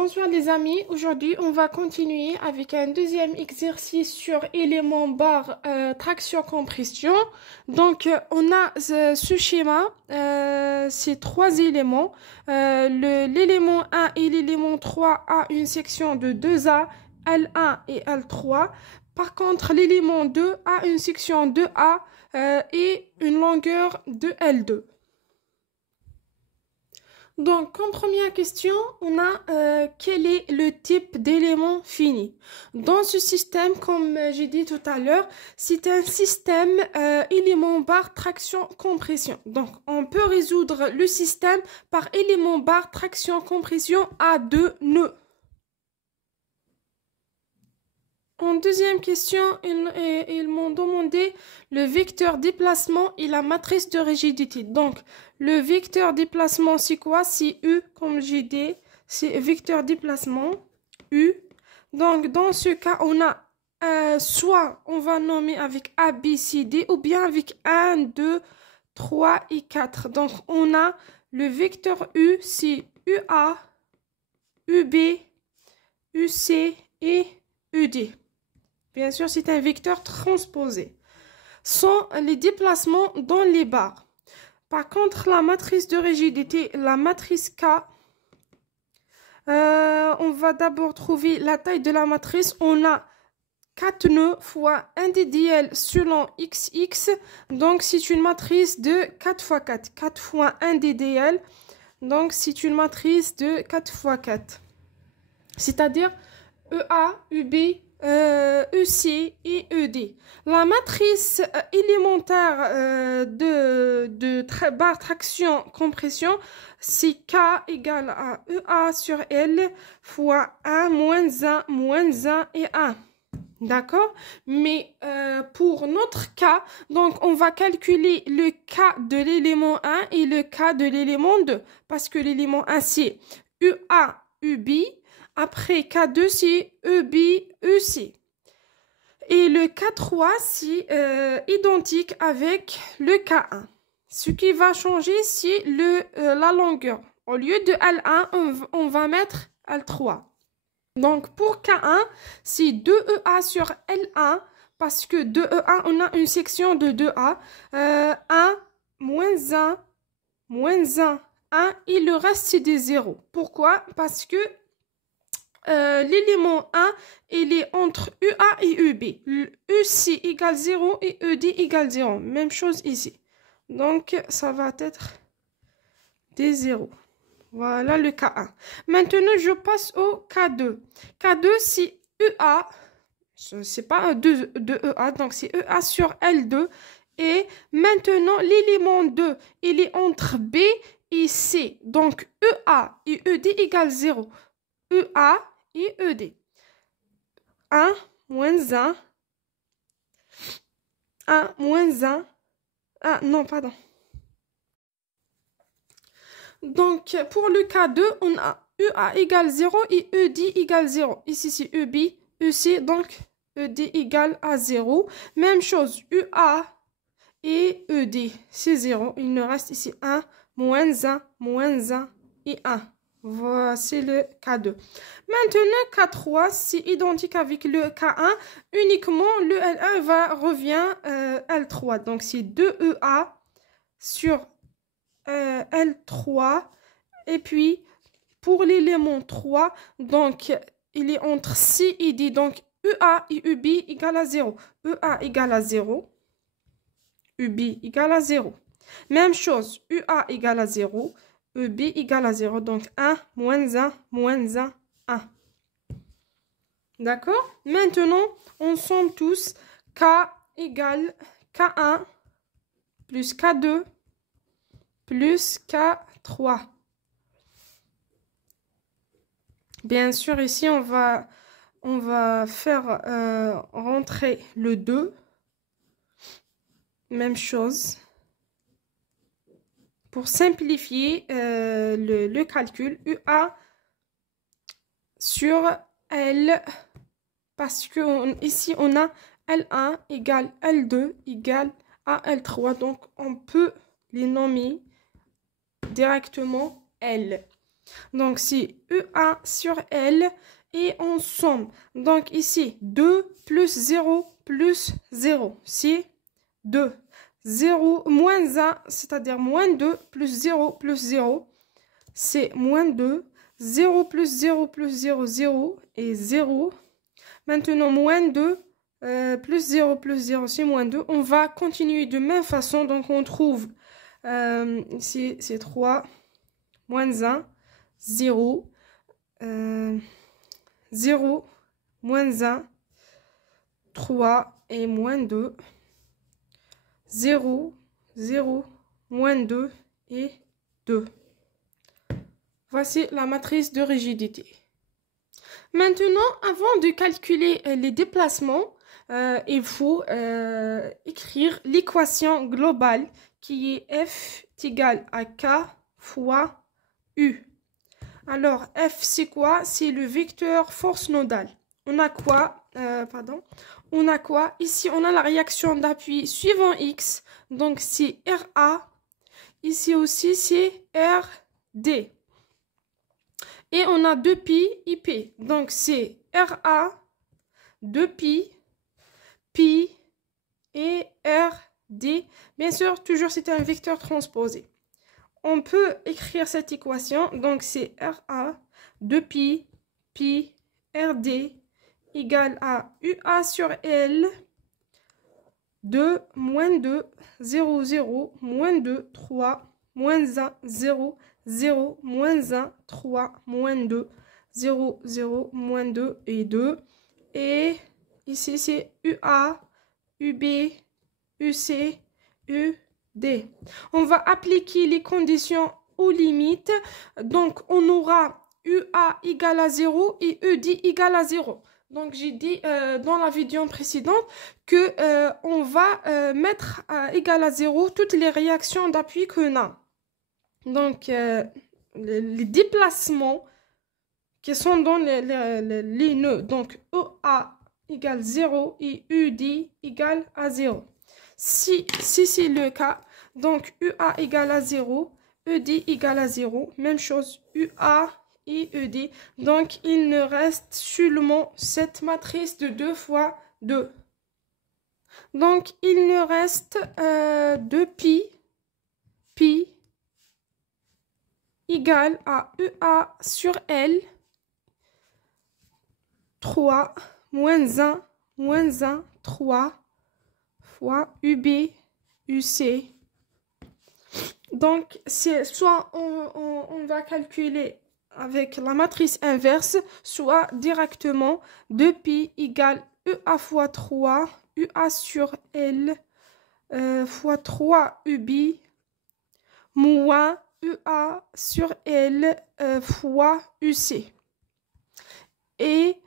Bonsoir les amis, aujourd'hui on va continuer avec un deuxième exercice sur éléments barre traction compression. Donc on a ce schéma, c'est trois éléments. L'élément 1 et l'élément 3 a une section de 2A, L1 et L3. Par contre l'élément 2 a une section de A et une longueur de L2. Donc, comme première question, on a quel est le type d'élément fini. Dans ce système, comme j'ai dit tout à l'heure, c'est un système élément barre traction compression. Donc, on peut résoudre le système par élément barre traction compression à deux nœuds. En deuxième question, ils m'ont demandé le vecteur déplacement et la matrice de rigidité. Donc, le vecteur déplacement, c'est quoi? C'est U, comme j'ai dit. C'est vecteur déplacement, U. Donc, dans ce cas, on a soit on va nommer avec A, B, C, D, ou bien avec 1, 2, 3 et 4. Donc, on a le vecteur U, c'est UA, UB, UC et UD. Bien sûr, c'est un vecteur transposé. Sont les déplacements dans les barres. Par contre, la matrice de rigidité, la matrice K, on va d'abord trouver la taille de la matrice. On a 4 nœuds fois 1 DDL selon XX. Donc, c'est une matrice de 4 x 4. 4 fois 1 DDL. Donc, c'est une matrice de 4 x 4. C'est-à-dire EA, UB, EC et ED. La matrice élémentaire de barre traction compression, c'est K égale à EA sur L fois 1 moins 1 moins 1 et 1. D'accord? Mais pour notre cas, donc on va calculer le K de l'élément 1 et le K de l'élément 2. Parce que l'élément 1 c'est UA, UB. Après, K2, c'est EB, EC. Et le K3, c'est identique avec le K1. Ce qui va changer, c'est la longueur. Au lieu de L1, on va mettre L3. Donc, pour K1, c'est 2EA sur L1, parce que 2EA, on a une section de 2A. 1, moins 1, moins 1, 1, et le reste, c'est des zéros. Pourquoi? Parce que l'élément 1, il est entre UA et UB. UC égale 0 et ED égale 0. Même chose ici. Donc, ça va être des 0. Voilà le K1. Maintenant, je passe au K2. K2, c'est UA. C'est pas 2EA, donc c'est EA sur L2. Et maintenant, l'élément 2, il est entre B et C. Donc, EA et ED égale 0. EA et ED. 1 moins 1. 1 moins 1. Ah non, pardon. Donc, pour le K2, on a UA égale 0 et ED égale 0. Ici, c'est EB, EC, donc ED égale à 0. Même chose, UA et ED, c'est 0. Il nous reste ici 1, moins 1 et 1. Voici le K2. Maintenant, K3, c'est identique avec le K1. Uniquement, le L1 revient L3. Donc, c'est 2EA sur L3. Et puis, pour l'élément 3, donc, il est entre C et D. Donc, UA et UB égale à 0. UA égale à 0. UB égale à 0. Même chose, UA égale à 0. EB égale à 0. Donc, 1, moins 1, moins 1, 1. D'accord? Maintenant, on somme tous. K égale K1 plus K2 plus K3. Bien sûr, ici, on va faire rentrer le 2. Même chose. Pour simplifier le calcul, UA sur L, parce que ici on a L1 égale L2 égale à L3, donc on peut les nommer directement L. Donc, c'est EA sur L et on somme. Donc, ici, 2 plus 0 plus 0, c'est 2. 0 moins 1, c'est-à-dire moins 2 plus 0 plus 0, c'est moins 2. 0 plus 0 plus 0, 0 et 0. Maintenant, moins 2 plus 0 plus 0, c'est moins 2. On va continuer de même façon. Donc, on trouve ici, c'est 3, moins 1, 0, 0, moins 1, 3 et moins 2. 0, 0, moins 2 et 2. Voici la matrice de rigidité. Maintenant, avant de calculer les déplacements, il faut écrire l'équation globale qui est F est égal à K fois U. Alors, F, c'est quoi? C'est le vecteur force nodale. On a quoi? On a quoi? Ici, on a la réaction d'appui suivant X. Donc, c'est RA. Ici aussi, c'est RD. Et on a 2pi IP. Donc, c'est RA, 2pi, pi et RD. Bien sûr, toujours, c'est un vecteur transposé. On peut écrire cette équation. Donc, c'est RA, 2pi, pi, RD égale à UA sur L, 2, moins 2, 0, 0, moins 2, 3, moins 1, 0, 0, moins 1, 3, moins 2, 0, 0, moins 2 et 2. Et ici, c'est UA, UB, UC, UD. On va appliquer les conditions aux limites. Donc, on aura UA égale à 0 et ED égale à 0. Donc, j'ai dit dans la vidéo précédente que on va mettre égal à 0 toutes les réactions d'appui qu'on a. Donc, les déplacements qui sont dans les nœuds. Donc, EA égale 0 et ED égale à 0. Si c'est le cas, donc UA égale à 0, ED égale à 0. Même chose, UA et ED. Donc, il ne reste seulement cette matrice de 2 fois 2. Donc, il ne reste 2pi, pi, égale à EA sur L, 3, moins 1, 3, fois UB, UC. Donc, c'est soit on va calculer avec la matrice inverse, soit directement 2pi égale EA fois 3, UA sur L fois 3 UB moins UA sur L fois UC. Et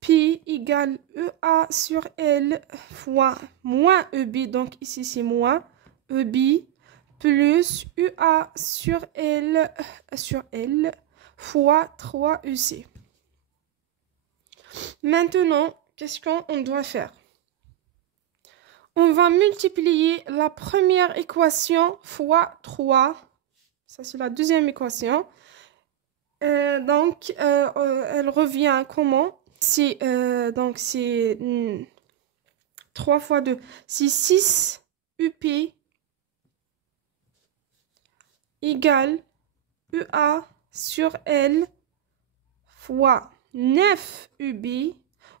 pi égale EA sur L fois moins EB, donc ici c'est moins EB, plus UA sur L fois 3 UC. Maintenant, qu'est-ce qu'on doit faire? On va multiplier la première équation fois 3. Ça, c'est la deuxième équation. Donc, elle revient comment? C'est donc c'est 3 fois 2. C'est 6 UP égale UA sur L fois 9 UB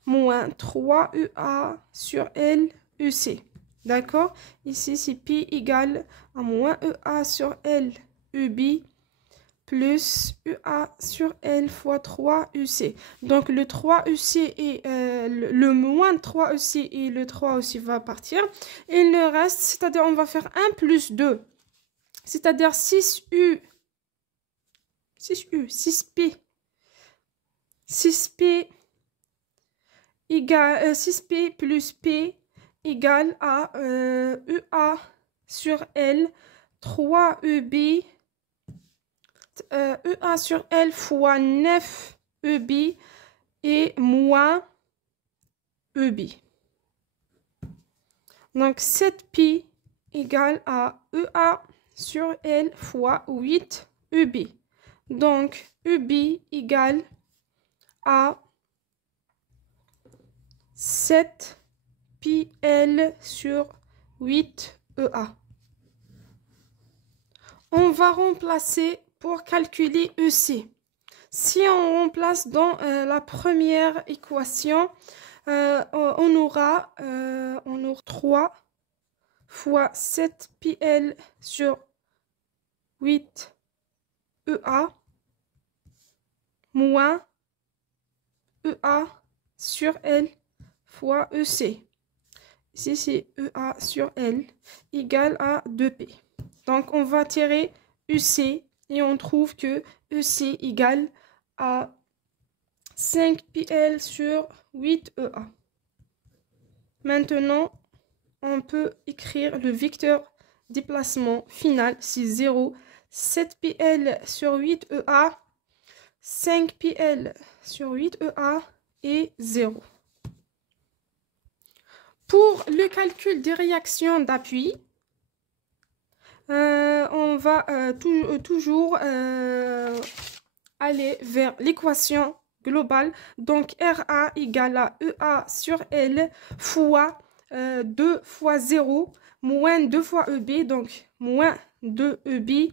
moins 3 UA sur L UC. D'accord? Ici, c'est pi égale à moins EA sur L UB plus UA sur L fois 3 UC. Donc, le 3 UC et le moins 3 UC et le 3 UC va partir. Il ne reste, c'est-à-dire on va faire 1 plus 2. C'est-à-dire 6P. 6P égale 6P plus P égale à UA sur L 3 EB EA sur L fois 9 EB et moins EB. Donc 7pi égale à EA sur L fois 8 EB. Donc, EB égale à 7 pi L sur 8 EA. On va remplacer pour calculer EC. Si on remplace dans la première équation, on aura 3 fois 7 pi L sur 8 EA moins EA sur L fois EC. Ici, c'est EA sur L égale à 2P. Donc, on va tirer EC et on trouve que EC égale à 5 pi L sur 8 EA. Maintenant, on peut écrire le vecteur déplacement final, c'est 0. 7 pi L sur 8 EA, 5 pi L sur 8 EA et 0. Pour le calcul des réactions d'appui, on va toujours aller vers l'équation globale. Donc, RA égale à EA sur L fois 2 fois 0 moins 2 fois EB. Donc, moins 2 EB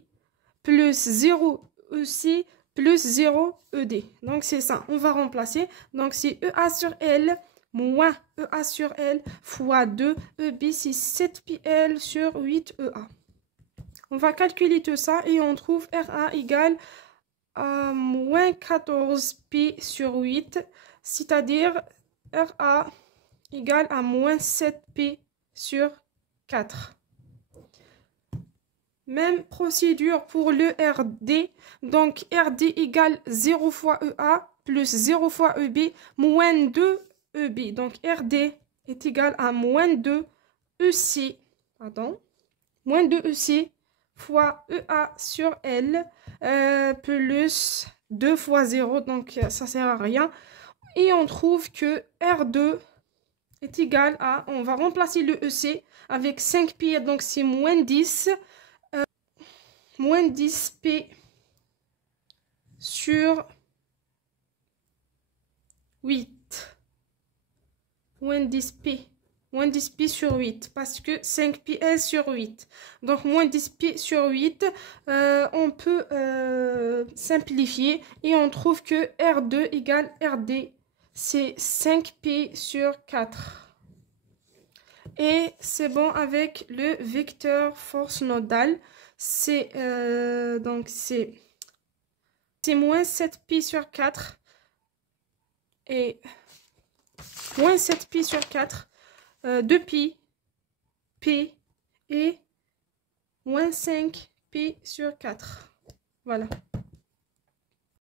plus 0 EC plus 0 ED. Donc, c'est ça. On va remplacer. Donc, c'est EA sur L moins EA sur L fois 2 EB, c'est 7 pi L sur 8 EA. On va calculer tout ça et on trouve RA égale à moins 14 pi sur 8, c'est-à-dire RA égale à moins 7 pi sur 4. Même procédure pour le RD. Donc, RD égale 0 fois EA plus 0 fois EB moins 2 EB. Donc, RD est égal à moins 2 EC, pardon, moins 2 EC fois EA sur L plus 2 fois 0. Donc, ça sert à rien. Et on trouve que R2 est égal à, on va remplacer le EC avec 5 pi, donc c'est moins 10. Moins 10p sur 8. Moins 10p. Moins 10p sur 8. Parce que 5pi sur 8. Donc, moins 10p sur 8. On peut simplifier. Et on trouve que R2 égale RD. C'est 5p sur 4. Et c'est bon avec le vecteur force nodale. C'est donc c'est moins 7pi sur 4 et moins 7pi sur 4, 2pi, p et moins 5pi sur 4. Voilà.